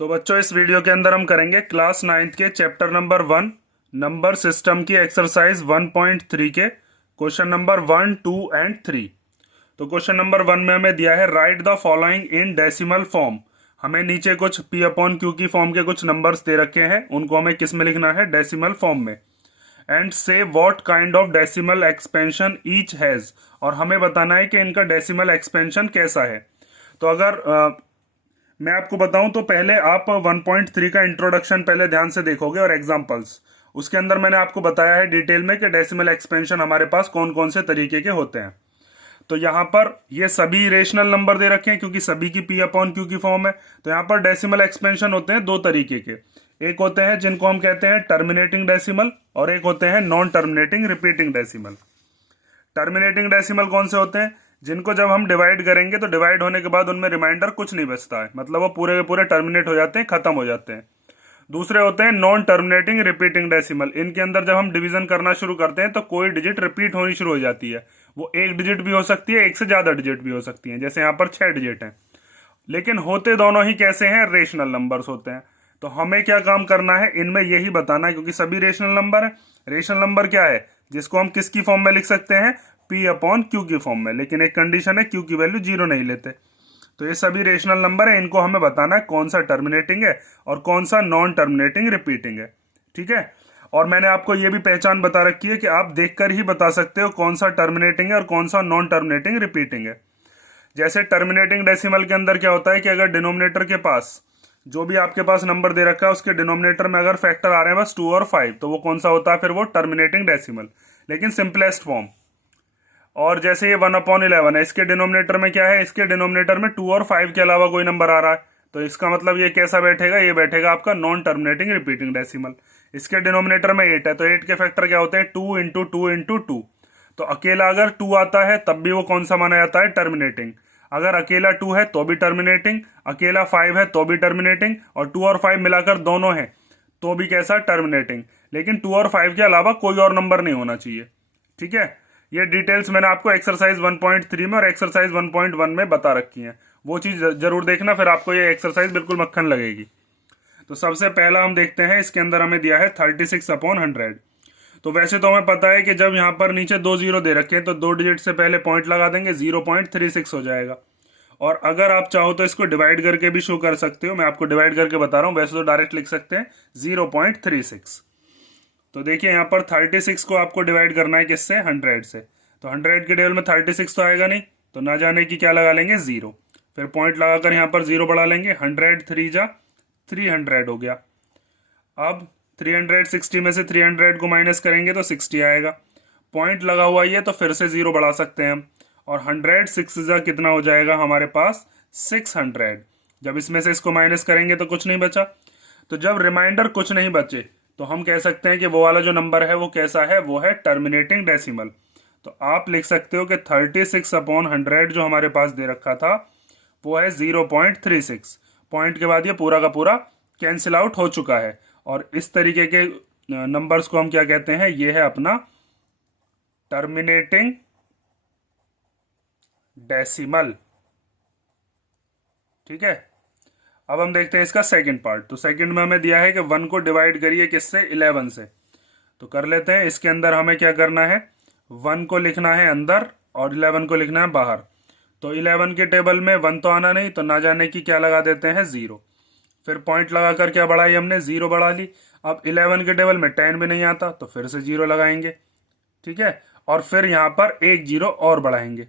तो बच्चों इस वीडियो के अंदर हम करेंगे क्लास 9th के चैप्टर नंबर 1 नंबर सिस्टम की एक्सरसाइज 1.3 के क्वेश्चन नंबर 1, 2 एंड 3। तो क्वेश्चन नंबर 1 में हमें दिया है right the following in decimal form. हमें नीचे कुछ p अपॉन क्यू की फॉर्म के कुछ नंबर्स दे रखे हैं, उनको हमें किस में लिखना है, डेसिमल फॉर्म में। एंड से what kind of decimal expansion each has, और हमें बताना है कि इनका डेसिमल एक्सपेंशन कैसा है। तो अगर मैं आपको बताऊं तो पहले आप 1.3 का इंट्रोडक्शन पहले ध्यान से देखोगे और एग्जांपल्स, उसके अंदर मैंने आपको बताया है डिटेल में कि डेसिमल एक्सपेंशन हमारे पास कौन कौन से तरीके के होते हैं। तो यहाँ पर ये सभी रेशनल नंबर दे रखे हैं क्योंकि सभी की पी अपॉन क्यू की फॉर्म है। तो यहाँ पर डेसिमल एक्सपेंशन होते हैं दो तरीके के, एक होते हैं जिनको हम कहते हैं टर्मिनेटिंग डेसिमल और एक होते हैं non terminating repeating decimal. Terminating decimal कौन से होते हैं, जिनको जब हम डिवाइड करेंगे तो डिवाइड होने के बाद उनमें रिमाइंडर कुछ नहीं बचता है, मतलब वो पूरे के पूरे टर्मिनेट हो जाते हैं, खत्म हो जाते हैं। दूसरे होते हैं नॉन टर्मिनेटिंग रिपीटिंग डेसिमल। इनके अंदर जब हम डिवीजन करना शुरू करते हैं तो कोई डिजिट रिपीट होनी शुरू हो जाती है। वो एक डिजिट भी हो सकती है, एक से ज्यादा डिजिट भी हो सकती है, जैसे यहाँ पर 6 डिजिट हैं, लेकिन होते दोनों ही कैसे हैं, रेशनल नंबर्स होते हैं। तो हमें क्या काम करना है, इनमें यही बताना है, क्योंकि सभी रेशनल नंबर है। रेशनल नंबर क्या है, जिसको हम किसकी फॉर्म में लिख सकते हैं, पी अपॉन क्यू की फॉर्म में, लेकिन एक कंडीशन है, क्यू की वैल्यू 0 नहीं लेते। तो ये सभी रेशनल नंबर है, इनको हमें बताना है कौन सा टर्मिनेटिंग है और कौन सा नॉन टर्मिनेटिंग रिपीटिंग है। ठीक है। और मैंने आपको ये भी पहचान बता रखी है कि आप देखकर ही बता सकते हो कौन सा टर्मिनेटिंग है और कौन सा नॉन टर्मिनेटिंग रिपीटिंग है। जैसे टर्मिनेटिंग डेसिमल के अंदर क्या होता है कि अगर डिनोमिनेटर के पास जो भी आपके पास नंबर दे रखा है उसके डिनोमिनेटर में अगर फैक्टर आ रहे हैं बस 2 और 5, तो वो कौन सा होता है, फिर वो टर्मिनेटिंग डेसिमल, लेकिन सिंपलेस्ट फॉर्म। और जैसे ये 1/11 है, इसके डिनोमिनेटर में क्या है, इसके डिनोमिनेटर में 2 और 5 के अलावा कोई नंबर आ रहा है, तो इसका मतलब ये कैसा बैठेगा, ये बैठेगा आपका नॉन टर्मिनेटिंग रिपीटिंग डेसिमल। इसके डिनोमिनेटर में 8 है, तो 8 के फैक्टर क्या होते हैं, 2 इंटू 2 इंटू 2। तो अकेला अगर 2 आता है तब भी वो कौन सा माना जाता है, टर्मिनेटिंग। अगर अकेला 2 है तो भी टर्मिनेटिंग, अकेला 5 है तो भी टर्मिनेटिंग, और 2 और 5 मिलाकर दोनों है तो भी कैसा, टर्मिनेटिंग। लेकिन 2 और 5 के अलावा कोई और नंबर नहीं होना चाहिए। ठीक है। ये डिटेल्स मैंने आपको एक्सरसाइज 1.3 में और एक्सरसाइज 1.1 में बता रखी हैं, वो चीज जरूर देखना, फिर आपको ये एक्सरसाइज बिल्कुल मक्खन लगेगी। तो सबसे पहला हम देखते हैं, इसके अंदर हमें दिया है 36/100। तो वैसे तो हमें पता है कि जब यहाँ पर नीचे 2 जीरो दे रखे हैं तो 2 डिजिट से पहले पॉइंट लगा देंगे, 0.36 हो जाएगा। और अगर आप चाहो तो इसको डिवाइड करके भी शो कर सकते हो, मैं आपको डिवाइड करके बता रहा हूँ, वैसे तो डायरेक्ट लिख सकते हैं 0.36। तो देखिए यहाँ पर 36 को आपको डिवाइड करना है किससे, 100 से। तो 100 के टेबल में 36 तो आएगा नहीं, तो ना जाने की क्या लगा लेंगे, 0। फिर पॉइंट लगाकर यहाँ पर 0 बढ़ा लेंगे, 100 3 जा 300 हो गया। अब 360 में से 300 को माइनस करेंगे तो 60 आएगा। पॉइंट लगा हुआ ही है तो फिर से 0 बढ़ा सकते हैं हम, और 100 6 जा कितना हो जाएगा हमारे पास, 600। जब इसमें से इसको माइनस करेंगे तो कुछ नहीं बचा। तो जब रिमाइंडर कुछ नहीं बचे तो हम कह सकते हैं कि वो वाला जो नंबर है वो कैसा है, वो है टर्मिनेटिंग डेसिमल। तो आप लिख सकते हो कि 36/100 जो हमारे पास दे रखा था वो है 0.36। पॉइंट के बाद ये पूरा का पूरा कैंसिल आउट हो चुका है, और इस तरीके के नंबर्स को हम क्या कहते हैं, ये है अपना टर्मिनेटिंग डेसिमल। ठीक है। अब हम देखते हैं इसका सेकंड पार्ट। तो सेकंड में हमें दिया है कि 1 को डिवाइड करिए किससे, 11 से। तो कर लेते हैं। इसके अंदर हमें क्या करना है, 1 को लिखना है अंदर और 11 को लिखना है बाहर। तो 11 के टेबल में 1 तो आना नहीं, तो ना जाने की क्या लगा देते हैं, 0। फिर पॉइंट लगाकर क्या बढ़ाई हमने, 0 बढ़ा ली। अब 11 के टेबल में 10 भी नहीं आता, तो फिर से 0 लगाएंगे। ठीक है। और फिर यहाँ पर एक 0 और बढ़ाएंगे।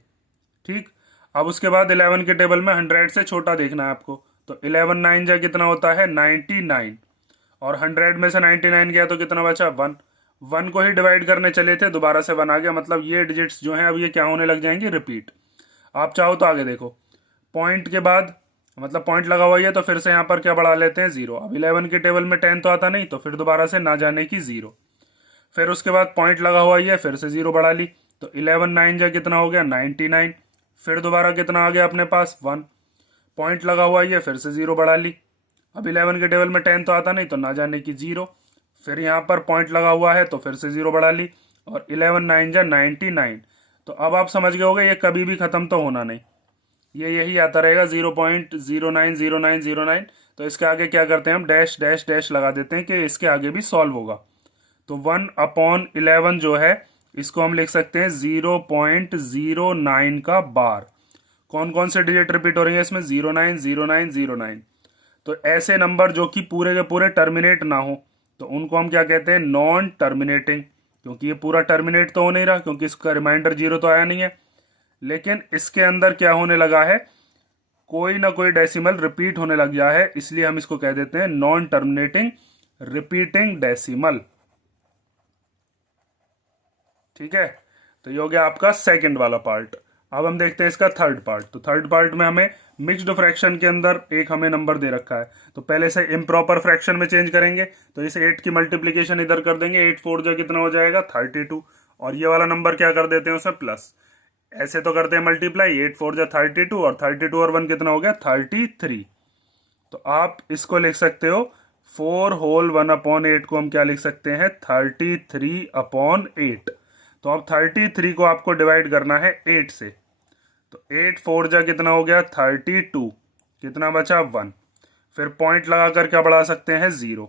ठीक। अब उसके बाद 11 के टेबल में 100 से छोटा देखना है आपको, तो 11 9 जा कितना होता है, 99। और 100 में से 99 गया तो कितना बचा, 1। 1 को ही डिवाइड करने चले थे, दोबारा से 1 आ गया, मतलब ये डिजिट्स जो हैं अब ये क्या होने लग जाएंगे, रिपीट। आप चाहो तो आगे देखो, पॉइंट के बाद मतलब पॉइंट लगा हुआ है तो फिर से यहाँ पर क्या बढ़ा लेते हैं, 0। अब 11 के टेबल में 10 तो आता नहीं, तो फिर दोबारा से ना जाने की 0। फिर उसके बाद पॉइंट लगा हुआ है, फिर से 0 बढ़ा ली, तो 11 9 जा कितना हो गया, 99। फिर दोबारा कितना आ गया अपने पास, 1। पॉइंट लगा हुआ है, फिर से 0 बढ़ा ली। अब 11 के टेबल में 10 तो आता नहीं, तो ना जाने की 0। फिर यहाँ पर पॉइंट लगा हुआ है तो फिर से 0 बढ़ा ली, और 11 9 जा 99। तो अब आप समझ गए होगे ये कभी भी खत्म तो होना नहीं, ये यही आता रहेगा 0.090909। तो इसके आगे क्या करते हैं हम, डैश डैश डैश लगा देते हैं कि इसके आगे भी सॉल्व होगा। तो 1/11 जो है इसको हम लिख सकते हैं 0.09 का बार। कौन कौन से डिजिट रिपीट हो रही है इसमें, 090909। तो ऐसे नंबर जो कि पूरे के पूरे टर्मिनेट ना हो तो उनको हम क्या कहते हैं, नॉन टर्मिनेटिंग। क्योंकि ये पूरा टर्मिनेट तो हो नहीं रहा, क्योंकि इसका रिमाइंडर 0 तो आया नहीं है, लेकिन इसके अंदर क्या होने लगा है, कोई ना कोई डेसिमल रिपीट होने लग गया है, इसलिए हम इसको कह देते हैं नॉन टर्मिनेटिंग रिपीटिंग डेसिमल। ठीक है, तो ये हो गया आपका सेकंड वाला पार्ट। अब हम देखते हैं इसका थर्ड पार्ट। तो थर्ड पार्ट में हमें मिक्स्ड फ्रैक्शन के अंदर एक हमें नंबर दे रखा है, तो पहले से इम्प्रॉपर फ्रैक्शन में चेंज करेंगे। तो इस 8 की मल्टीप्लीकेशन इधर कर देंगे, 8 4 जो कितना हो जाएगा 32, और ये वाला नंबर क्या कर देते हैं उसे प्लस। ऐसे तो करते हैं मल्टीप्लाई, 8 4 जो 32, और 32 और 1 कितना हो गया 33। तो आप इसको लिख सकते हो 4 होल 1/8 को हम क्या लिख सकते हैं, 33/8। तो अब 33 को आपको डिवाइड करना है 8 से। तो 8 4 जा कितना हो गया 32, कितना बचा 1। फिर पॉइंट लगा कर क्या बढ़ा सकते हैं 0।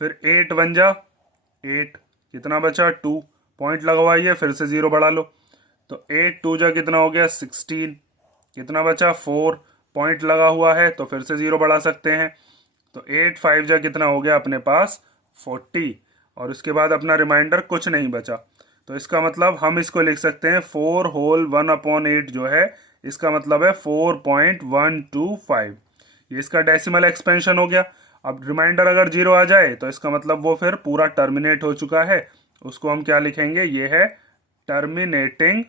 फिर 8 1 जा 8, कितना बचा 2, पॉइंट लगवाइए फिर से 0 बढ़ा लो। तो 8 2 जा कितना हो गया 16, कितना बचा 4, पॉइंट लगा हुआ है तो फिर से 0 बढ़ा सकते हैं। तो 8 5 जा कितना हो गया अपने पास 40, और उसके बाद अपना रिमाइंडर कुछ नहीं बचा। तो इसका मतलब हम इसको लिख सकते हैं 4 होल 1/8 जो है इसका मतलब है 4.125। ये इसका डेसिमल एक्सपेंशन हो गया। अब रिमाइंडर अगर 0 आ जाए तो इसका मतलब वो फिर पूरा टर्मिनेट हो चुका है, उसको हम क्या लिखेंगे, ये है टर्मिनेटिंग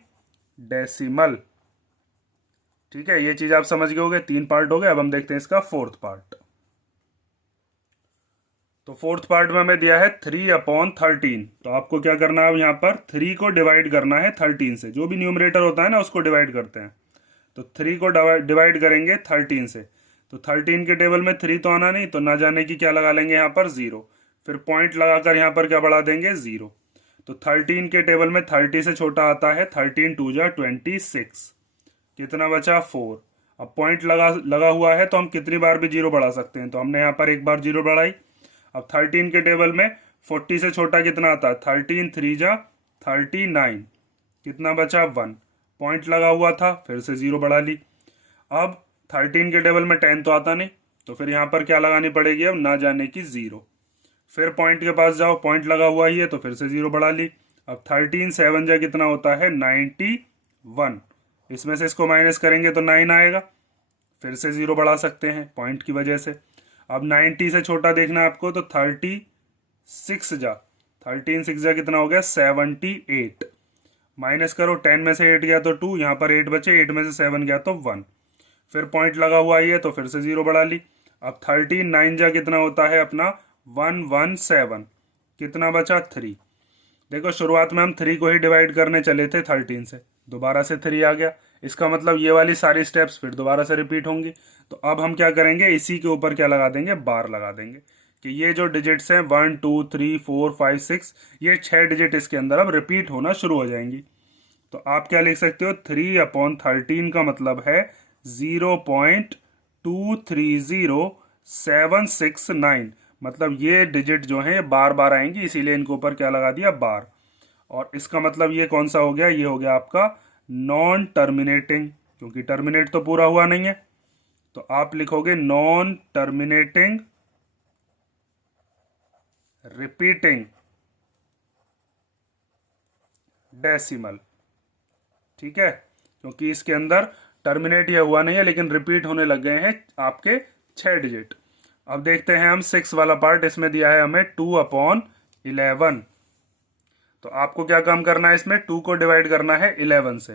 डेसिमल। ठीक है, ये चीज आप समझ गए होगे। 3 पार्ट हो गए, अब हम देखते हैं इसका फोर्थ पार्ट। तो फोर्थ पार्ट में हमें दिया है 3/13। तो आपको क्या करना है, अब यहाँ पर 3 को डिवाइड करना है 13 से। जो भी न्यूमरेटर होता है ना उसको डिवाइड करते हैं। तो 3 को डिवाइड करेंगे 13 से। तो 13 के टेबल में 3 तो आना नहीं, तो ना जाने की क्या लगा लेंगे यहाँ पर 0। फिर पॉइंट लगाकर यहाँ पर क्या बढ़ा देंगे 0। तो 13 के टेबल में 30 से छोटा आता है 13 2 जा 26, कितना बचा 4। अब पॉइंट लगा हुआ है तो हम कितनी बार भी 0 बढ़ा सकते हैं, तो हमने यहाँ पर एक बार 0 बढ़ाई। अब 13 के टेबल में 40 से छोटा कितना आता है, 13 3 जा 39, कितना बचा 1, पॉइंट लगा हुआ था फिर से 0 बढ़ा ली। अब 13 के टेबल में 10 तो आता नहीं, तो फिर यहाँ पर क्या लगानी पड़ेगी, अब ना जाने की 0। फिर पॉइंट के पास जाओ, पॉइंट लगा हुआ ही है तो फिर से 0 बढ़ा ली। अब 13 7 जा कितना होता है 91, इसमें से इसको माइनस करेंगे तो 9 आएगा, फिर से 0 बढ़ा सकते हैं पॉइंट की वजह से। अब 90 से छोटा देखना है आपको, तो 36 जा 13 6 जा कितना हो गया 78, माइनस करो 10 में से 8 गया तो 2, यहाँ पर 8 बचे, 8 में से 7 गया तो 1। फिर पॉइंट लगा हुआ ही है तो फिर से 0 बढ़ा ली। अब 13 9 जा कितना होता है अपना 117, कितना बचा 3। देखो शुरुआत में हम 3 को ही डिवाइड करने चले थे 13 से, दोबारा से 3 आ गया, इसका मतलब ये वाली सारी स्टेप्स फिर दोबारा से रिपीट होंगी। तो अब हम क्या करेंगे, इसी के ऊपर क्या लगा देंगे, बार लगा देंगे कि ये जो डिजिट्स हैं 1 2 3 4 5 6, ये 6 डिजिट इसके अंदर अब रिपीट होना शुरू हो जाएंगी। तो आप क्या लिख सकते हो, 3/13 का मतलब है 0.230769, मतलब ये डिजिट जो है बार बार आएंगी, इसीलिए इनके ऊपर क्या लगा दिया, बार। और इसका मतलब ये कौन सा हो गया, ये हो गया आपका नॉन टर्मिनेटिंग, क्योंकि टर्मिनेट तो पूरा हुआ नहीं है। तो आप लिखोगे नॉन टर्मिनेटिंग रिपीटिंग डेसिमल। ठीक है, क्योंकि इसके अंदर टर्मिनेट यह हुआ नहीं है लेकिन रिपीट होने लग गए हैं आपके 6 डिजिट। अब देखते हैं हम 6 वाला पार्ट, इसमें दिया है हमें 2/11। तो आपको क्या काम करना है, इसमें 2 को डिवाइड करना है 11 से।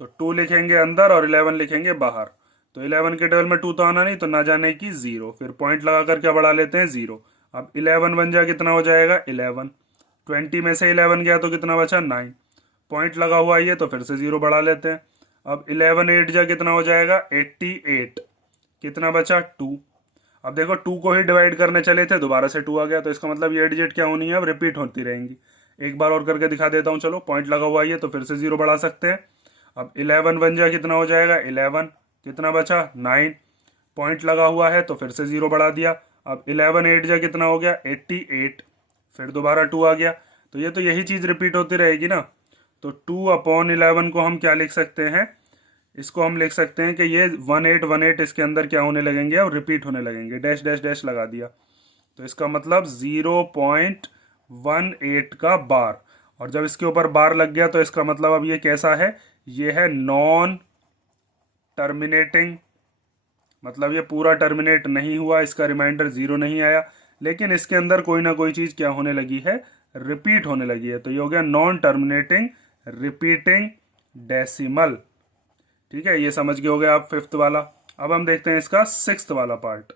तो 2 लिखेंगे अंदर और 11 लिखेंगे बाहर। तो 11 के टेबल में 2 तो आना नहीं, तो ना जाने की 0, फिर पॉइंट लगाकर क्या बढ़ा लेते हैं 0। अब 11 बन जाए कितना हो जाएगा 11, 20 में से 11 गया तो कितना बचा 9, पॉइंट लगा हुआ है तो फिर से 0 बढ़ा लेते हैं। अब 11 8 जा कितना हो जाएगा 88, कितना बचा 2। अब देखो 2 को ही डिवाइड करने चले थे, दोबारा से 2 आ गया, तो इसका मतलब ये डिजिट क्या होनी है, अब रिपीट होती रहेंगी। एक बार और करके दिखा देता हूँ, चलो पॉइंट लगा हुआ है ये, तो फिर से 0 बढ़ा सकते हैं। अब 11 बन जाए कितना हो जाएगा 11, कितना बचा 9, पॉइंट लगा हुआ है तो फिर से 0 बढ़ा दिया। अब 11 8 जा कितना हो गया 88, फिर दोबारा 2 आ गया। तो ये तो यही चीज़ रिपीट होती रहेगी ना। तो 2/11 को हम क्या लिख सकते हैं, इसको हम लिख सकते हैं कि ये 1818 इसके अंदर क्या होने लगेंगे और रिपीट होने लगेंगे, डैश डैश डैश लगा दिया। तो इसका मतलब 0.18 का बार, और जब इसके ऊपर बार लग गया तो इसका मतलब अब ये कैसा है, ये है नॉन टर्मिनेटिंग, मतलब ये पूरा टर्मिनेट नहीं हुआ, इसका रिमाइंडर 0 नहीं आया, लेकिन इसके अंदर कोई ना कोई चीज़ क्या होने लगी है, रिपीट होने लगी है। तो ये हो गया नॉन टर्मिनेटिंग रिपीटिंग डेसिमल। ठीक है, ये समझ गए हो गए आप फिफ्थ वाला। अब हम देखते हैं इसका सिक्स्थ वाला पार्ट।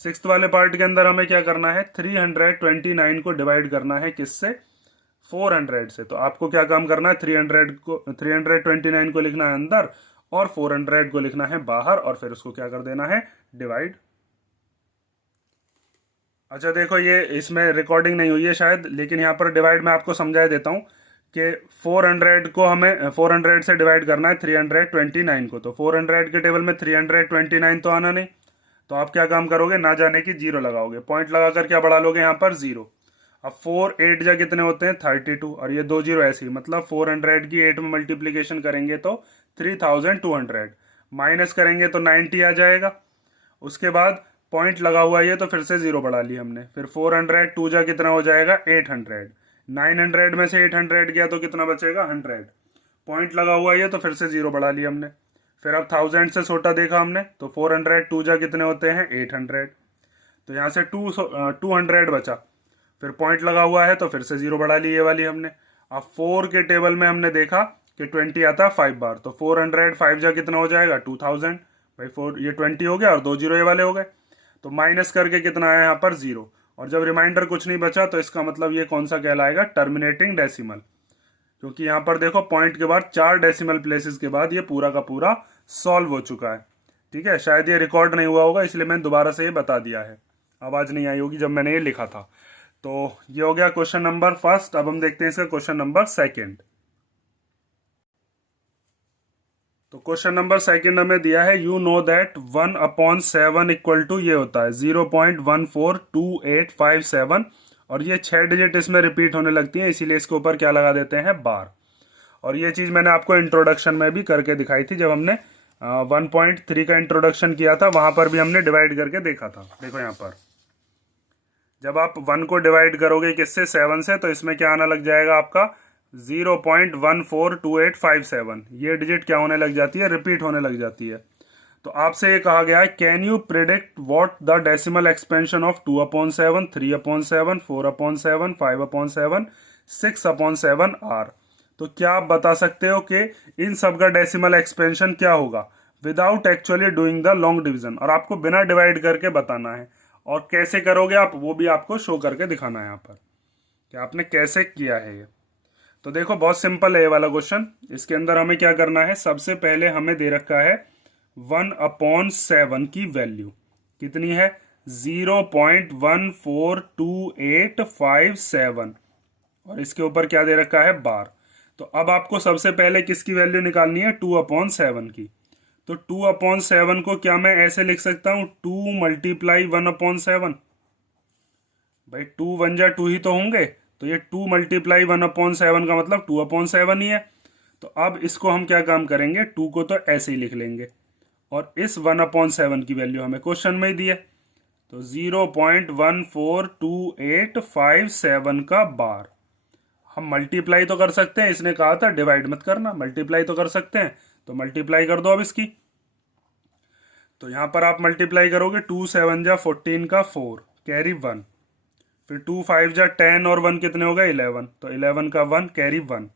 सिक्स्थ वाले पार्ट के अंदर हमें क्या करना है, 329 को डिवाइड करना है किससे, 400 से। तो आपको क्या काम करना है, 329 को लिखना है अंदर और 400 को लिखना है बाहर, और फिर उसको क्या कर देना है, डिवाइड। अच्छा देखो, ये इसमें रिकॉर्डिंग नहीं हुई है शायद, लेकिन यहाँ पर डिवाइड मैं आपको समझा देता हूँ कि 400 को हमें 400 से डिवाइड करना है 329 को। तो 400 के टेबल में 329 तो आना नहीं, तो आप क्या काम करोगे, ना जाने की 0 लगाओगे, पॉइंट लगाकर क्या बढ़ा लोगे यहाँ पर 0। अब 4 8 जा कितने होते हैं 32, और ये 2 0 ऐसे ही, मतलब 400 की 8 में मल्टीप्लीकेशन करेंगे तो 3200, माइनस करेंगे तो 90 आ जाएगा। उसके बाद पॉइंट लगा हुआ है ये, तो फिर से 0 बढ़ा ली हमने। फिर 400 2 जा कितना हो जाएगा 800, 900 में से 800 गया तो कितना बचेगा 100, पॉइंट लगा हुआ है ये, तो फिर से 0 बढ़ा लिया हमने। फिर अब 1000 से छोटा देखा हमने, तो 400 2 जा कितने होते हैं 800, तो यहाँ से 200 बचा। फिर पॉइंट लगा हुआ है तो फिर से 0 बढ़ा ली ये वाली हमने। अब 4 के टेबल में हमने देखा कि 20 आता है 5 बार, तो 400 5 जा कितना हो जाएगा 2000, भाई 4 ये 20 हो गया और 2 0 ये वाले हो गए, तो माइनस करके कितना आया यहाँ पर 0। और जब रिमाइंडर कुछ नहीं बचा तो इसका मतलब ये कौन सा कहलाएगा, टर्मिनेटिंग डेसिमल, क्योंकि यहाँ पर देखो पॉइंट के बाद 4 डेसिमल प्लेसेस के बाद ये पूरा का पूरा सॉल्व हो चुका है। ठीक है, शायद ये रिकॉर्ड नहीं हुआ होगा इसलिए मैंने दोबारा से ये बता दिया है, आवाज़ नहीं आई होगी जब मैंने ये लिखा था। तो ये हो गया क्वेश्चन नंबर फर्स्ट। अब हम देखते हैं इसका क्वेश्चन नंबर सेकंड। तो क्वेश्चन नंबर सेकंड हमें दिया है, you know that 1/7 equal to ये होता है 0.142857, और ये 6 डिजिट इसमें रिपीट होने लगती हैं, इसीलिए इसके ऊपर क्या लगा देते हैं बार। और ये चीज़ मैंने आपको इंट्रोडक्शन में भी करके दिखाई थी, जब हमने 1.3 का इंट्रोडक्शन किया था, वहां पर भी हमने डिवाइड करके देखा था। देखो यहाँ पर जब आप 1 को डिवाइड करोगे किससे 7 से, तो इसमें क्या आना लग जाएगा आपका 0.142857, ये डिजिट क्या होने लग जाती है, रिपीट होने लग जाती है। तो आपसे ये कहा गया है, can you predict what the decimal expansion of 2/7, 3/7, 4/7, 5/7, 6/7 are. तो क्या आप बता सकते हो कि इन सब का डेसिमल एक्सपेंशन क्या होगा without actually doing the long division, और आपको बिना डिवाइड करके बताना है। और कैसे करोगे आप, वो भी आपको शो करके दिखाना है यहाँ पर कि आपने कैसे किया है ये। तो देखो बहुत सिंपल है ये वाला क्वेश्चन। इसके अंदर हमें क्या करना है, सबसे पहले हमें दे रखा है 1/7 की वैल्यू कितनी है 0.142857, और इसके ऊपर क्या दे रखा है बार। तो अब आपको सबसे पहले किसकी वैल्यू निकालनी है 2/7 की। तो 2/7 को क्या मैं ऐसे लिख सकता हूं 2 मल्टीप्लाई 1/7, भाई 2 1 जा 2 ही तो होंगे, तो ये 2 मल्टीप्लाई 1/7 का मतलब 2/7 ही है। तो अब इसको हम क्या काम करेंगे, 2 को तो ऐसे ही लिख लेंगे, और इस 1/7 की वैल्यू हमें क्वेश्चन में ही दी है, तो 0.142857 का बार। हम मल्टीप्लाई तो कर सकते हैं, इसने कहा था डिवाइड मत करना, मल्टीप्लाई तो कर सकते हैं, तो मल्टीप्लाई कर दो अब इसकी। तो यहां पर आप मल्टीप्लाई करोगे 2 7 जा 14 का 4 कैरी 1, फिर 2 5 जा 10 और 1 कितने हो गए 11, तो 11 का 1 कैरी 1,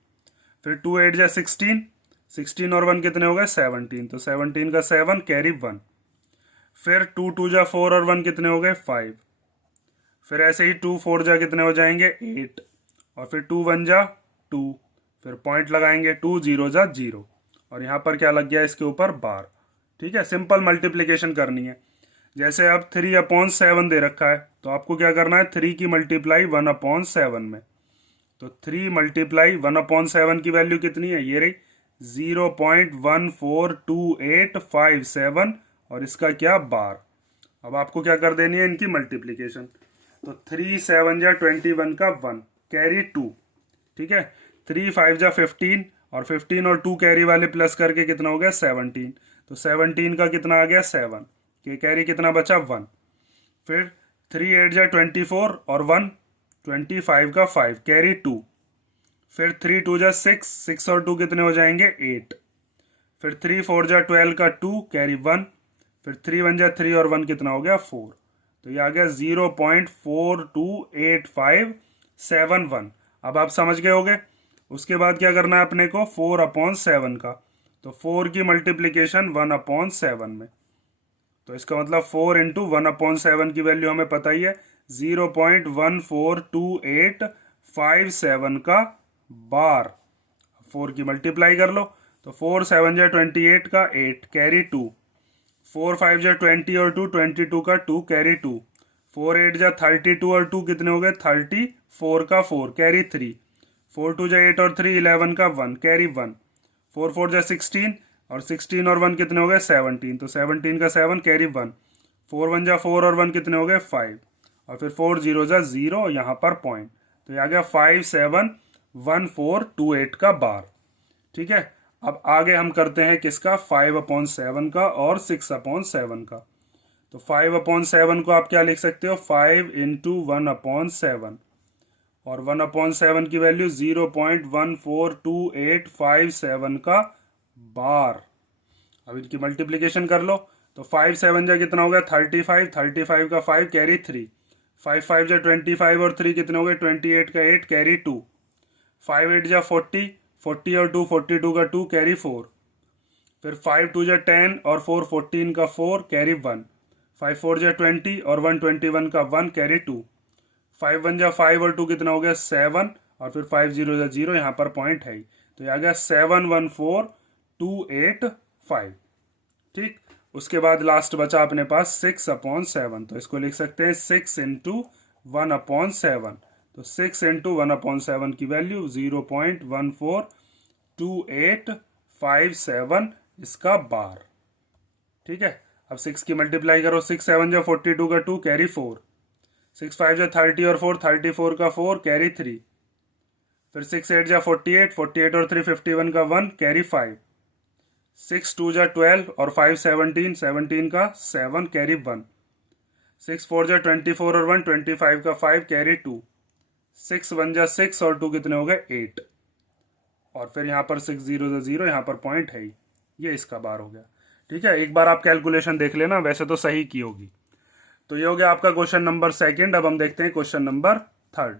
फिर 2 8 जा 16, 16 और 1 कितने हो गए 17, तो 17 का 7 कैरी 1, फिर 2 2 जा 4 और 1 कितने हो गए 5, फिर ऐसे ही 2 4 जा कितने हो जाएंगे 8, और फिर 2 1 जा 2, फिर पॉइंट लगाएंगे 2 0 जा 0, और यहाँ पर क्या लग गया इसके ऊपर बार। ठीक है, सिंपल मल्टीप्लिकेशन करनी है। जैसे अब 3/7 दे रखा है, तो आपको क्या करना है 3 की मल्टीप्लाई 1/7 में, तो 3 मल्टीप्लाई 1/7 की वैल्यू कितनी है, ये रही 0.142857 और इसका क्या बार। अब आपको क्या कर देनी है, इनकी मल्टीप्लीकेशन। तो 3 7 जा 21 का 1 कैरी 2, ठीक है। 3 5 जा 15 और 15 और 2 कैरी वाले प्लस करके कितना हो गया 17। तो 17 का कितना आ गया 7, के कैरी कितना बचा 1। फिर 3 8 जा 24 और 1 25 का 5 कैरी 2। फिर 3 2 जा 6, 6 और 2 कितने हो जाएंगे 8। फिर 3 4 जा 12 का 2 कैरी 1। फिर 3 1 जा 3 और 1 कितना हो गया 4। तो ये आ गया 0.428571। अब आप समझ गए होगे। उसके बाद क्या करना है अपने को, 4/7 का। तो 4 की मल्टीप्लीकेशन 1/7 में। तो इसका मतलब 4 इंटू 1/7 की वैल्यू हमें पता ही है 0.142857 का बार। 4 की मल्टीप्लाई कर लो। तो 4 7 जा 28 का 8 कैरी 2। 4 5 जा 20 और 2 22 का 2 कैरी 2। 4 8 जा 32 और 2 कितने हो गए 34 का 4 कैरी 3। 4 2 जा 8 और 3 11 का 1 कैरी 1। 4 4 जा 16 और 16 और 1 कितने हो गए 17। तो 17 का 7 कैरी 1। 4 1 जा 4 और 1 कितने हो गए 5 और फिर 4 0 जा 0 यहाँ पर पॉइंट। तो ये आ गया 571428 का बार, ठीक है। अब आगे हम करते हैं किसका, 5/7 का और 6/7 का। तो 5/7 को आप क्या लिख सकते हो, 5 इंटू 1/7 और 1/7 की वैल्यू 0.142857 का बार। अब इनकी मल्टीप्लीकेशन कर लो। तो 5 7 जा कितना हो गया 35, 35 का 5 कैरी 3। 5 5 जा 25 और 3 कितने हो गए 28 का 8 कैरी 2। 5 8 जा 40, 40 और 2 42 का 2 कैरी 4। फिर 5 2 जा 10 और 4 14 का 4 कैरी 1। 5 4 जा 20 और 1 21 का 1 कैरी 2। 5 1 जा 5 और 2 कितना हो गया 7 और फिर 5 0 जा 0 यहाँ पर पॉइंट है। तो ये आ गया 714285, ठीक। उसके बाद लास्ट बचा अपने पास 6/7। तो इसको लिख सकते हैं 6 इंटू 1/7। तो 6 इंटू 1/7 की वैल्यू 0.142857 इसका बार, ठीक है। अब 6 की मल्टीप्लाई करो। 6 7 जा 42 का 2 कैरी 4। 6 5 जा 30 और 4 34 का 4 कैरी 3। फिर 6 8 जा 48, 48 और 3 51 का 1 कैरी 5। 6 2 जा 12 और 5 17, 17 का 7 कैरी 1। 6 4 जा 24 और 1 25 का 5 कैरी 2। 6 1 जा 6 और 2 कितने हो गए 8 और फिर यहाँ पर 6 0 जा 0 यहाँ पर पॉइंट है ही। ये इसका बार हो गया, ठीक है। एक बार आप कैलकुलेशन देख लेना, वैसे तो सही की होगी। तो ये हो गया आपका क्वेश्चन नंबर 2। अब हम देखते हैं क्वेश्चन नंबर 3।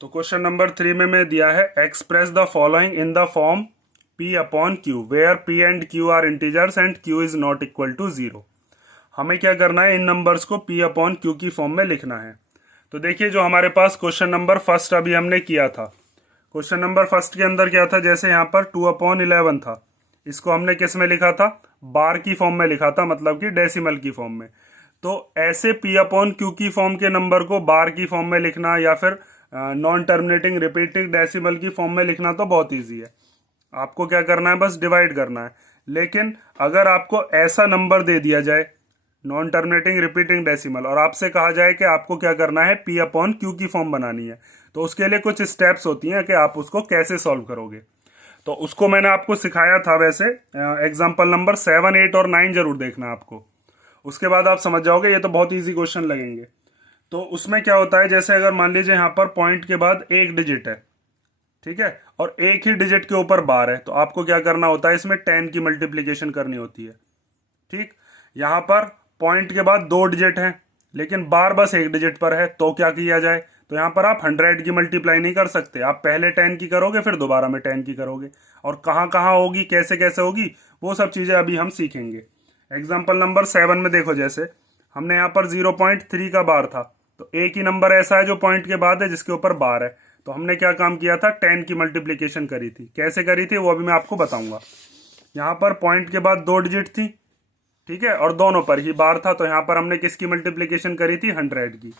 तो क्वेश्चन नंबर 3 में मैं दिया है express the following in the form P/Q where P and Q are integers and Q is not equal to 0। हमें क्या करना है, इन नंबर्स को P/Q की फॉर्म में लिखना है। तो देखिए जो हमारे पास क्वेश्चन नंबर फर्स्ट अभी हमने किया था, क्वेश्चन नंबर फर्स्ट के अंदर क्या था, जैसे यहाँ पर 2/11 था, इसको हमने किस में लिखा था, बार की फॉर्म में लिखा था, मतलब कि डेसिमल की फॉर्म में। तो ऐसे P/Q की फॉर्म के नंबर को बार की फॉर्म में लिखना या फिर नॉन टर्मिनेटिंग रिपीटिंग डेसिमल की फॉर्म में लिखना तो बहुत ईजी है। आपको क्या करना है, बस डिवाइड करना है। लेकिन अगर आपको ऐसा नंबर दे दिया जाए नॉन टर्मिनेटिंग रिपीटिंग डेसिमल और आपसे कहा जाए कि आपको क्या करना है, P/Q की फॉर्म बनानी है, तो उसके लिए कुछ स्टेप्स होती हैं कि आप उसको कैसे सॉल्व करोगे। तो उसको मैंने आपको सिखाया था, वैसे एग्जाम्पल नंबर 7 8 और 9 जरूर देखना आपको। उसके बाद आप समझ जाओगे, ये तो बहुत ईजी क्वेश्चन लगेंगे। तो उसमें क्या होता है, जैसे अगर मान लीजिए यहाँ पर पॉइंट के बाद एक डिजिट है, ठीक है, और एक ही डिजिट के ऊपर बार है, तो आपको क्या करना होता है, इसमें 10 की मल्टीप्लीकेशन करनी होती है, ठीक। यहाँ पर पॉइंट के बाद 2 डिजिट हैं लेकिन बार बस एक डिजिट पर है, तो क्या किया जाए, तो यहाँ पर आप 100 की मल्टीप्लाई नहीं कर सकते, आप पहले 10 की करोगे फिर दोबारा में 10 की करोगे, और कहाँ कहाँ होगी कैसे कैसे होगी वो सब चीज़ें अभी हम सीखेंगे। एग्जाम्पल नंबर 7 में देखो, जैसे हमने यहाँ पर 0.3 का बार था, तो एक ही नंबर ऐसा है जो पॉइंट के बाद है जिसके ऊपर बार है, तो हमने क्या काम किया था, 10 की मल्टीप्लीकेशन करी थी। कैसे करी थी वो अभी मैं आपको बताऊंगा। यहाँ पर पॉइंट के बाद 2 डिजिट थी, ठीक है, और दोनों पर ही बार था, तो यहाँ पर हमने किसकी मल्टीप्लीकेशन करी थी, 100 की।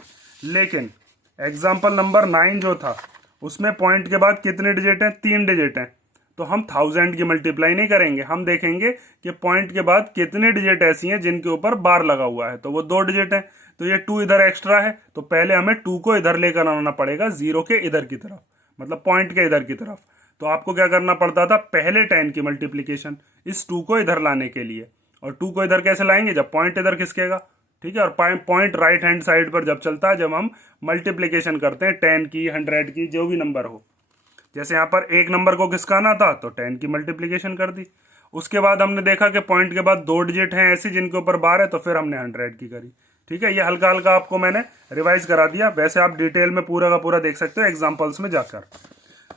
लेकिन एग्जाम्पल नंबर 9 जो था उसमें पॉइंट के बाद कितने डिजिट हैं, 3 डिजिट हैं। तो हम 1000 की मल्टीप्लाई नहीं करेंगे, हम देखेंगे कि पॉइंट के बाद कितने डिजिट ऐसी हैं जिनके ऊपर बार लगा हुआ है, तो वो 2 डिजिट हैं। तो ये 2 इधर एक्स्ट्रा है, तो पहले हमें 2 को इधर लेकर आना पड़ेगा, 0 के इधर की तरफ, मतलब पॉइंट के इधर की तरफ। तो आपको क्या करना पड़ता था, पहले 10 की मल्टीप्लीकेशन इस 2 को इधर लाने के लिए। और 2 को इधर कैसे लाएंगे, जब पॉइंट इधर खिसकेगा, ठीक है। और पॉइंट राइट हैंड साइड पर जब चलता है, जब हम मल्टीप्लीकेशन करते हैं 10 की, 100 की, जो भी नंबर हो। जैसे यहाँ पर एक नंबर को खिसकाना था तो 10 की मल्टीप्लीकेशन कर दी। उसके बाद हमने देखा कि पॉइंट के बाद 2 डिजिट हैं ऐसी जिनके ऊपर बार है, तो फिर हमने 100 की करी, ठीक है। ये हल्का हल्का आपको मैंने रिवाइज करा दिया, वैसे आप डिटेल में पूरा का पूरा देख सकते हो एग्जाम्पल्स में जाकर।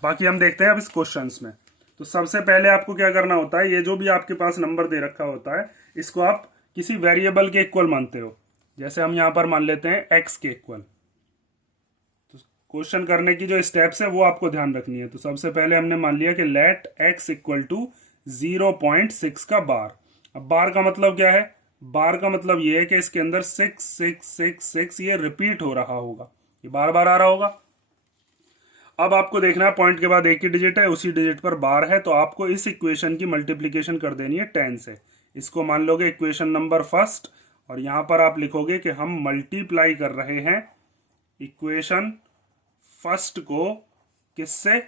बाकी हम देखते हैं अब इस क्वेश्चंस में। तो सबसे पहले आपको क्या करना होता है, ये जो भी आपके पास नंबर दे रखा होता है इसको आप किसी वेरिएबल के इक्वल मानते हो। जैसे हम यहाँ पर मान लेते हैं x के इक्वल। तो क्वेश्चन करने की जो स्टेप्स है वो आपको ध्यान रखनी है। तो सबसे पहले हमने मान लिया कि लेट x इक्वल टू 0.6 का बार। अब बार का मतलब क्या है, बार का मतलब ये है कि इसके अंदर 6 6 6 6 ये रिपीट हो रहा होगा, ये बार बार आ रहा होगा। अब आपको देखना है पॉइंट के बाद एक ही डिजिट है, उसी डिजिट पर बार है, तो आपको इस इक्वेशन की मल्टीप्लीकेशन कर देनी है 10 से। इसको मान लोगे इक्वेशन नंबर फर्स्ट, और यहां पर आप लिखोगे कि हम मल्टीप्लाई कर रहे हैं इक्वेशन फर्स्ट को किससे,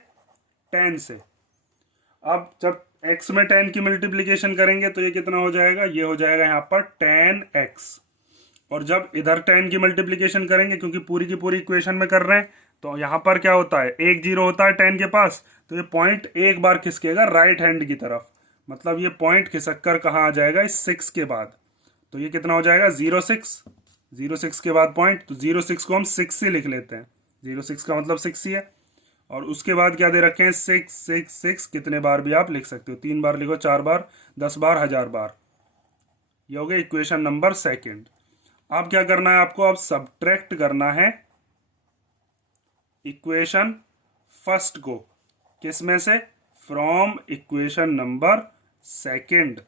10 से। अब जब x में 10 की मल्टीप्लीकेशन करेंगे तो ये कितना हो जाएगा, ये हो जाएगा यहाँ पर 10x। और जब इधर 10 की मल्टीप्लीकेशन करेंगे, क्योंकि पूरी की पूरी इक्वेशन में कर रहे हैं, तो यहाँ पर क्या होता है, एक जीरो होता है 10 के पास, तो ये पॉइंट एक बार खिसकेगा राइट हैंड की तरफ, मतलब ये पॉइंट खिसक कर कहाँ आ जाएगा, इस 6 के बाद। तो ये कितना हो जाएगा, 0.6 के बाद पॉइंट, तो 0.6 को हम 6 ही लिख लेते हैं, 0.6 का मतलब 6 ही है। और उसके बाद क्या दे रखे हैं, 6 6 6, कितने बार भी आप लिख सकते हो, 3 बार लिखो, 4 बार, 10 बार, 1000 बार। ये हो गया इक्वेशन नंबर सेकंड। अब क्या करना है आपको, अब सब्ट्रैक्ट करना है इक्वेशन फर्स्ट को, किसमें से, फ्रॉम इक्वेशन नंबर सेकंड।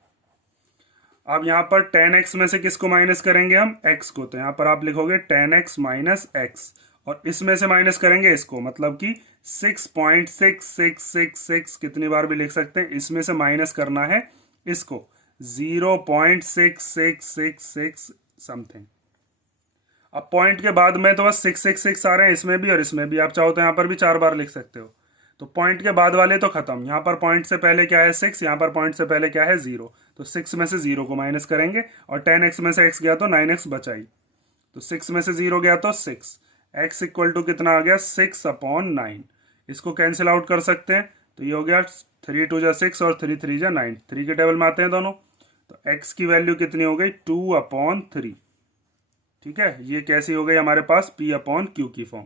अब यहां पर 10x में से किसको माइनस करेंगे हम, x को, तो यहां पर आप लिखोगे 10x माइनस x, और इसमें से माइनस करेंगे इसको, मतलब कि 6.6666, कितनी बार भी लिख सकते हैं, इसमें से माइनस करना है इसको 0.6666 समथिंग। अब पॉइंट के बाद में तो बस 666 आ रहे हैं इसमें भी और इसमें भी, आप चाहो तो यहाँ पर भी 4 बार लिख सकते हो। तो पॉइंट के बाद वाले तो खत्म, यहाँ पर पॉइंट से पहले क्या है 6, यहाँ पर पॉइंट से पहले क्या है 0, तो 6 में से 0 को माइनस करेंगे, और 10x में से x गया तो 9x बचाई, तो 6 में से 0 गया तो 6, x इक्वल टू कितना आ गया, 6/9। इसको कैंसिल आउट कर सकते हैं, तो ये हो गया 3 2 6 और 3 3 9, 3 के टेबल में आते हैं दोनों, तो x की वैल्यू कितनी हो गई, 2/3। ठीक है, ये कैसी हो गई हमारे पास, P/Q की फॉर्म,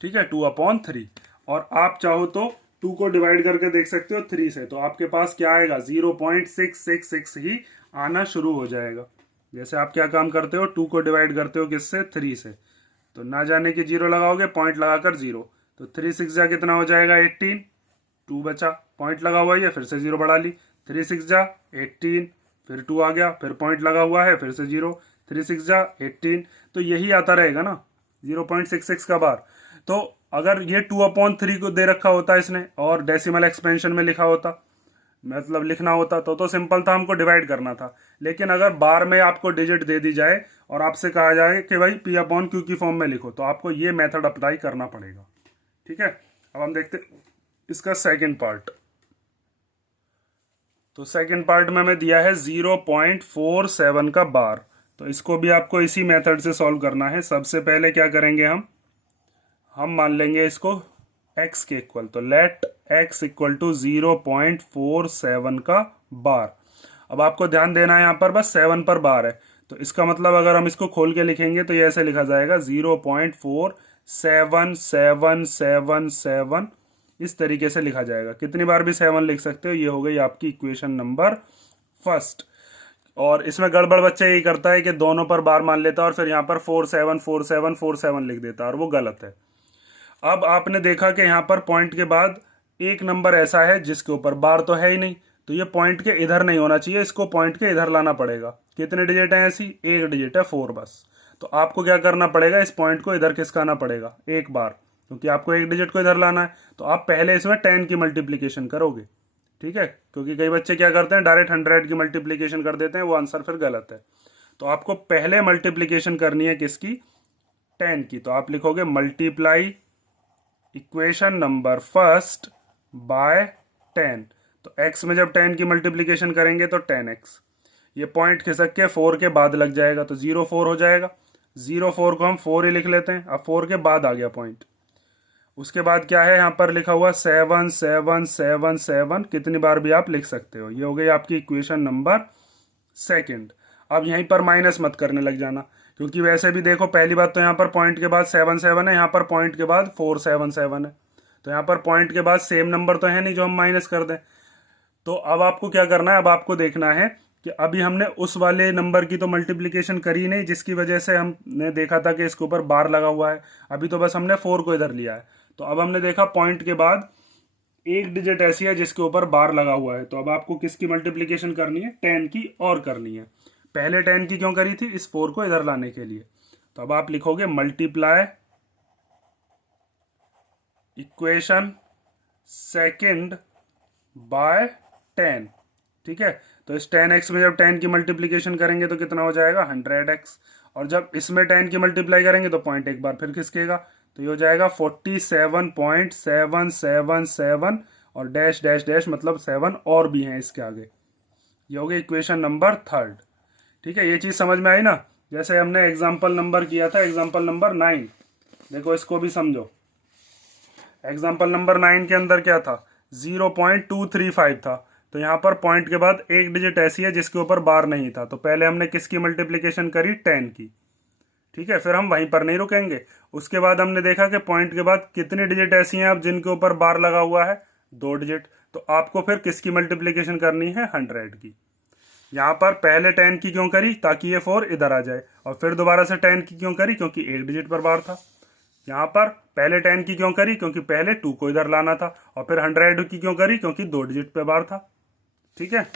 ठीक है, 2/3। और आप चाहो तो 2 को डिवाइड करके देख सकते हो 3 से, तो आपके पास क्या आएगा, 0.666 ही आना शुरू हो जाएगा। जैसे आप क्या काम करते हो, 2 को डिवाइड करते हो किससे, 3 से, तो ना जाने की 0 लगाओगे, पॉइंट लगाकर 0, तो 3 6 जा कितना हो जाएगा 18, 2 बचा, पॉइंट लगा हुआ है, फिर से 0 बढ़ा ली, 3 6 जा 18, फिर 2 आ गया, फिर पॉइंट लगा हुआ है, फिर से 0, 3 6 जा 18, तो यही आता रहेगा ना 0.66 का बार। तो अगर ये 2/3 को दे रखा होता इसने और डेसिमल एक्सपेंशन में लिखा होता, मतलब लिखना होता, तो सिंपल था, हमको डिवाइड करना था। लेकिन अगर बार में आपको डिजिट दे दी जाए और आपसे कहा जाए कि भाई P/Q की फॉर्म में लिखो, तो आपको ये मेथड अप्लाई करना पड़ेगा। ठीक है, अब हम देखते इसका सेकंड पार्ट। तो सेकंड पार्ट में हमें दिया है 0.47 का बार, तो इसको भी आपको इसी मेथड से सॉल्व करना है। सबसे पहले क्या करेंगे, हम मान लेंगे इसको x के इक्वल, तो लेट x इक्वल टू 0.47 का बार। अब आपको ध्यान देना है, यहाँ पर बस 7 पर बार है, तो इसका मतलब अगर हम इसको खोल के लिखेंगे तो ये ऐसे लिखा जाएगा 0.477777, इस तरीके से लिखा जाएगा। कितनी बार भी 7 लिख सकते हो। ये हो गई आपकी इक्वेशन नंबर फर्स्ट। और इसमें गड़बड़ बच्चा यही करता है कि दोनों पर बार मान लेता है और फिर यहाँ पर 474747 लिख देता है, और वो गलत है। अब आपने देखा कि यहाँ पर पॉइंट के बाद एक नंबर ऐसा है जिसके ऊपर बार तो है ही नहीं, तो ये पॉइंट के इधर नहीं होना चाहिए, इसको पॉइंट के इधर लाना पड़ेगा। कितने डिजिट है ऐसी, एक डिजिट है 4 बस। तो आपको क्या करना पड़ेगा, इस पॉइंट को इधर खिसकाना पड़ेगा एक बार, क्योंकि आपको एक डिजिट को इधर लाना है। तो आप पहले इसमें 10 की मल्टीप्लीकेशन करोगे, ठीक है, क्योंकि कई बच्चे क्या करते हैं डायरेक्ट 100 की मल्टीप्लीकेशन कर देते हैं, वो आंसर फिर गलत है। तो आपको पहले मल्टीप्लीकेशन करनी है किसकी, 10 की। तो आप लिखोगे multiply equation number first by 10। तो x में जब 10 की मल्टीप्लीकेशन करेंगे तो 10x, ये पॉइंट खिसक के 4 के बाद लग जाएगा, तो 0 4 हो जाएगा। 0 4 को हम 4 ही लिख लेते हैं, अब 4 के बाद आ गया पॉइंट। उसके बाद क्या है, यहाँ पर लिखा हुआ 7 7 7 7, कितनी बार भी आप लिख सकते हो। ये हो गई आपकी इक्वेशन नंबर सेकंड। अब यहीं पर माइनस मत करने लग जाना, क्योंकि वैसे भी देखो पहली बात तो यहाँ पर पॉइंट के बाद 7 7 है, यहाँ पर पॉइंट के बाद 4 7 7 है, तो यहाँ पर पॉइंट के बाद सेम नंबर तो है नहीं जो हम माइनस कर दें। तो अब आपको क्या करना है, अब आपको देखना है कि अभी हमने उस वाले नंबर की तो मल्टीप्लिकेशन करी नहीं जिसकी वजह से हमने देखा था कि इसके ऊपर बार लगा हुआ है, अभी तो बस हमने 4 को इधर लिया है। तो अब हमने देखा पॉइंट के बाद एक डिजिट ऐसी है जिसके ऊपर बार लगा हुआ है, तो अब आपको किसकी मल्टीप्लिकेशन करनी है, 10 की और करनी है। पहले 10 की क्यों करी थी, इस 4 को इधर लाने के लिए। तो अब आप लिखोगे मल्टीप्लाई इक्वेशन सेकंड बाय 10, ठीक है। तो इस 10x में जब 10 की मल्टीप्लिकेशन करेंगे तो कितना हो जाएगा, 100x, और जब इसमें 10 की मल्टीप्लाई करेंगे तो पॉइंट एक बार फिर खिसकेगा, तो ये हो जाएगा 47.777 और डैश डैश डैश, मतलब 7 और भी हैं इसके आगे। ये हो गई इक्वेशन नंबर थर्ड, ठीक है। ये चीज़ समझ में आई ना, जैसे हमने एग्जाम्पल नंबर किया था, एग्जाम्पल नंबर 9, देखो इसको भी समझो। एग्जाम्पल नंबर 9 के अंदर क्या था, 0.235 था, तो यहाँ पर पॉइंट के बाद एक डिजिट ऐसी है जिसके ऊपर बार नहीं था, तो पहले हमने किसकी मल्टीप्लिकेशन करी, 10 की, ठीक है। फिर हम वहीं पर नहीं रुकेंगे, उसके बाद हमने देखा कि पॉइंट के बाद कितनी डिजिट ऐसी हैं अब जिनके ऊपर बार लगा हुआ है, 2 डिजिट, तो आपको फिर किसकी मल्टीप्लिकेशन करनी है, 100 की। यहाँ पर पहले 10 की क्यों करी, ताकि ये 4 इधर आ जाए, और फिर दोबारा से 10 की क्यों करी, क्योंकि एक डिजिट पर बार था। यहाँ पर पहले 10 की क्यों करी, क्योंकि पहले 2 को इधर लाना था, और फिर 100 की क्यों करी, क्योंकि 2 डिजिट पे बार था, ठीक है।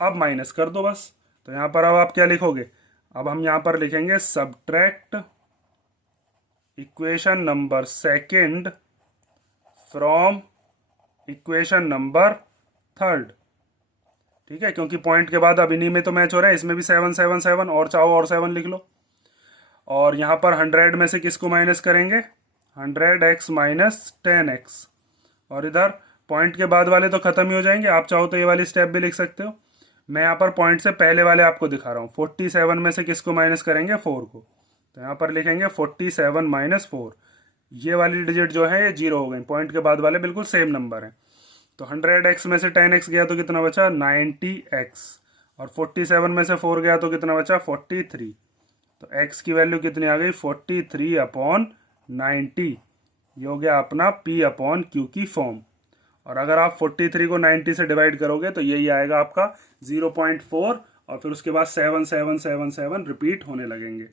अब माइनस कर दो बस। तो यहाँ पर अब आप क्या लिखोगे, अब हम यहाँ पर लिखेंगे subtract equation number second from equation number third, ठीक है, क्योंकि पॉइंट के बाद अब इन्हीं में तो मैच हो रहा है, इसमें भी 7 7 7, और चाहो और 7 लिख लो। और यहाँ पर 100 में से किसको माइनस करेंगे, 100x माइनस 10x, और इधर पॉइंट के बाद वाले तो खत्म ही हो जाएंगे, आप चाहो तो ये वाली स्टेप भी लिख सकते हो। मैं यहाँ पर पॉइंट से पहले वाले आपको दिखा रहा हूँ। 47 में से किसको माइनस करेंगे, 4 को, तो यहाँ पर लिखेंगे 47 माइनस 4, ये वाली डिजिट जो है ये 0 हो गई, पॉइंट के बाद वाले बिल्कुल सेम नंबर हैं। तो 100x में से 10x गया तो कितना बचा, 90x, और 47 में से 4 गया तो कितना बचा, 43। तो x की वैल्यू कितनी आ गई, 43/90। ये हो गया अपना p/q की फॉर्म। और अगर आप 43 को 90 से डिवाइड करोगे तो यही आएगा आपका 0.4, और फिर उसके बाद 7 7 7 7 रिपीट होने लगेंगे,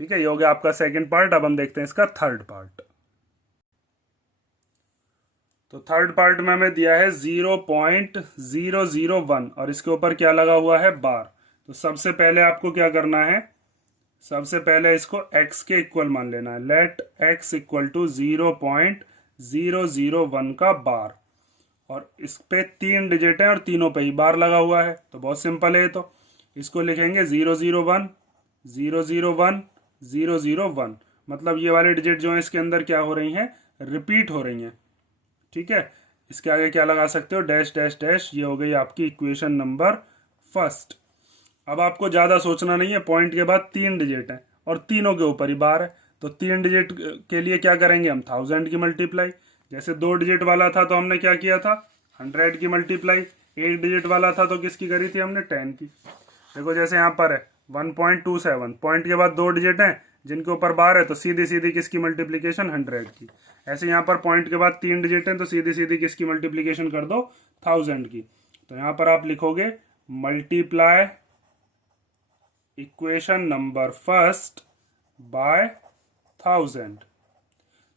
ठीक है। ये हो गया आपका सेकंड पार्ट। अब हम देखते हैं इसका थर्ड पार्ट। तो थर्ड पार्ट में हमें दिया है 0.001, और इसके ऊपर क्या लगा हुआ है, बार। तो सबसे पहले आपको क्या करना है, सबसे पहले इसको x के इक्वल मान लेना है। लेट x इक्वल टू 0.001 का बार, और इस पे 3 डिजिट है और तीनों पे ही बार लगा हुआ है, तो बहुत सिंपल है। तो इसको लिखेंगे 001 001 001, मतलब ये वाले डिजिट जो है इसके अंदर क्या हो रही हैं, रिपीट हो रही हैं, ठीक है। इसके आगे क्या लगा सकते हो, डैश डैश डैश। ये हो गई आपकी इक्वेशन नंबर फर्स्ट। अब आपको ज़्यादा सोचना नहीं है, पॉइंट के बाद 3 डिजिट है और तीनों के ऊपर ही बार है, तो 3 डिजिट के लिए क्या करेंगे हम, 1000 की मल्टीप्लाई। जैसे 2 डिजिट वाला था तो हमने क्या किया था, 100 की मल्टीप्लाई। 1 डिजिट वाला था तो किसकी करी थी हमने, 10 की। देखो जैसे यहाँ पर है 1.27, पॉइंट के बाद 2 डिजिट हैं जिनके ऊपर बार है, तो सीधी सीधी किसकी मल्टीप्लिकेशन, 100 की। ऐसे यहाँ पर पॉइंट के बाद 3 डिजिट हैं तो सीधी सीधी किसकी मल्टीप्लिकेशन कर दो, 1000 की। तो यहाँ पर आप लिखोगे multiply equation number first by 1000।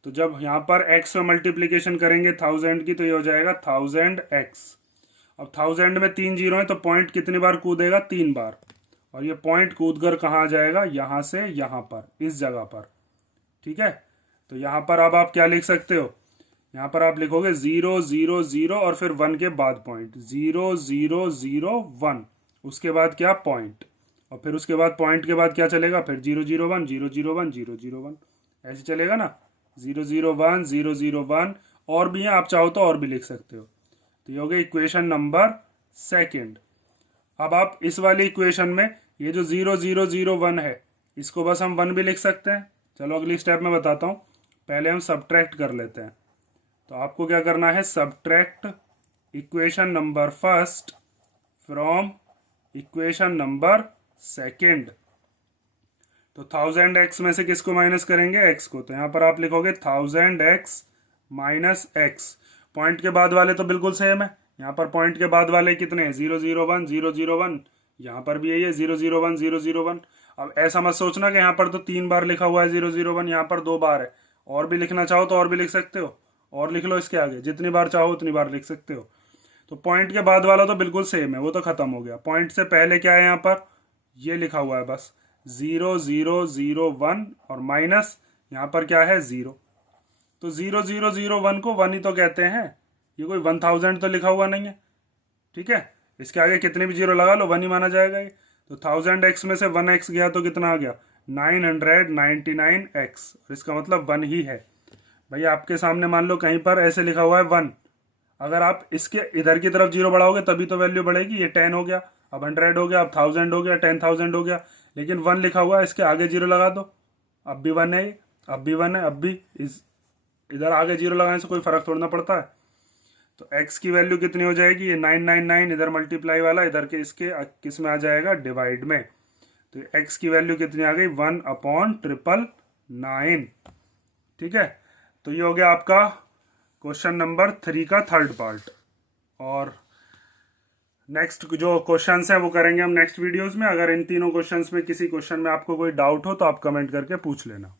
तो जब यहाँ पर x में मल्टीप्लिकेशन करेंगे 1000 की, तो ये हो जाएगा 1000x। अब 1000 में 3 जीरो है तो पॉइंट कितनी बार कूदेगा, 3 बार, और ये पॉइंट कूद कर कहाँ आ जाएगा, यहाँ से यहाँ पर, इस जगह पर। ठीक है, तो यहाँ पर अब आप क्या लिख सकते हो, यहाँ पर आप लिखोगे 0 0 0 और फिर 1 के बाद पॉइंट, 0 0 0 1, उसके बाद क्या पॉइंट, और फिर उसके बाद पॉइंट के बाद क्या चलेगा, फिर 0 0 1 0 0 1 0 0 1, ऐसे चलेगा ना, 0 0 1 0 0 1। और भी है, आप चाहो तो और भी लिख सकते हो। तो ये हो गया इक्वेशन नंबर सेकेंड। अब आप इस वाली इक्वेशन में ये जो 0 0 0 1 है, इसको बस हम 1 भी लिख सकते हैं। चलो अगली स्टेप में बताता हूँ, पहले हम सब्ट्रैक्ट कर लेते हैं। तो आपको क्या करना है, subtract equation number first from equation number second. तो 1000x में से किसको माइनस करेंगे, x को। तो यहाँ पर आप लिखोगे 1000x माइनस एक्स। पॉइंट के बाद वाले तो बिल्कुल सेम है, यहाँ पर पॉइंट के बाद वाले कितने हैं, 0 0 1 0 0 1, यहाँ पर भी यही है 0 0 1 0 0 1। अब ऐसा मत सोचना कि यहाँ पर तो 3 बार लिखा हुआ है 0 0 1, यहाँ पर 2 बार है। और भी लिखना चाहो तो और भी लिख सकते हो, और लिख लो इसके आगे, जितनी बार चाहो उतनी बार लिख सकते हो। तो पॉइंट के बाद वाला तो बिल्कुल सेम है, वो तो खत्म हो गया। पॉइंट से पहले क्या है, यहाँ पर ये लिखा हुआ है बस 0 0 0 1 और माइनस यहाँ पर क्या है 0। तो 0 0 0 1 को 1 ही तो कहते हैं, ये कोई 1000 तो लिखा हुआ नहीं है। ठीक है, इसके आगे कितने भी जीरो लगा लो 1 ही माना जाएगा ये। तो 1000x में से 1x गया तो कितना आ गया, 999x, और इसका मतलब 1 ही है। भाई आपके सामने मान लो कहीं पर ऐसे लिखा हुआ है 1, अगर आप इसके इधर की तरफ जीरो बढ़ाओगे तभी तो वैल्यू बढ़ेगी। ये 10 हो गया, अब 100 हो गया, अब 1000 हो गया, 10,000 हो गया, लेकिन 1 लिखा हुआ है, इसके आगे जीरो लगा दो, अब भी 1 है, अब भी 1 है, अब भी इधर आगे जीरो लगाने से कोई फर्क थोड़ा ना पड़ता है। तो x की वैल्यू कितनी हो जाएगी, ये 999 इधर मल्टीप्लाई वाला इधर के इसके किस में आ जाएगा, डिवाइड में। तो x की वैल्यू कितनी आ गई, 1/999। ठीक है, तो ये हो गया आपका क्वेश्चन नंबर 3 का थर्ड पार्ट। और नेक्स्ट जो क्वेश्चंस हैं वो करेंगे हम नेक्स्ट वीडियोस में। अगर इन तीनों क्वेश्चंस में किसी क्वेश्चन में आपको कोई डाउट हो तो आप कमेंट करके पूछ लेना।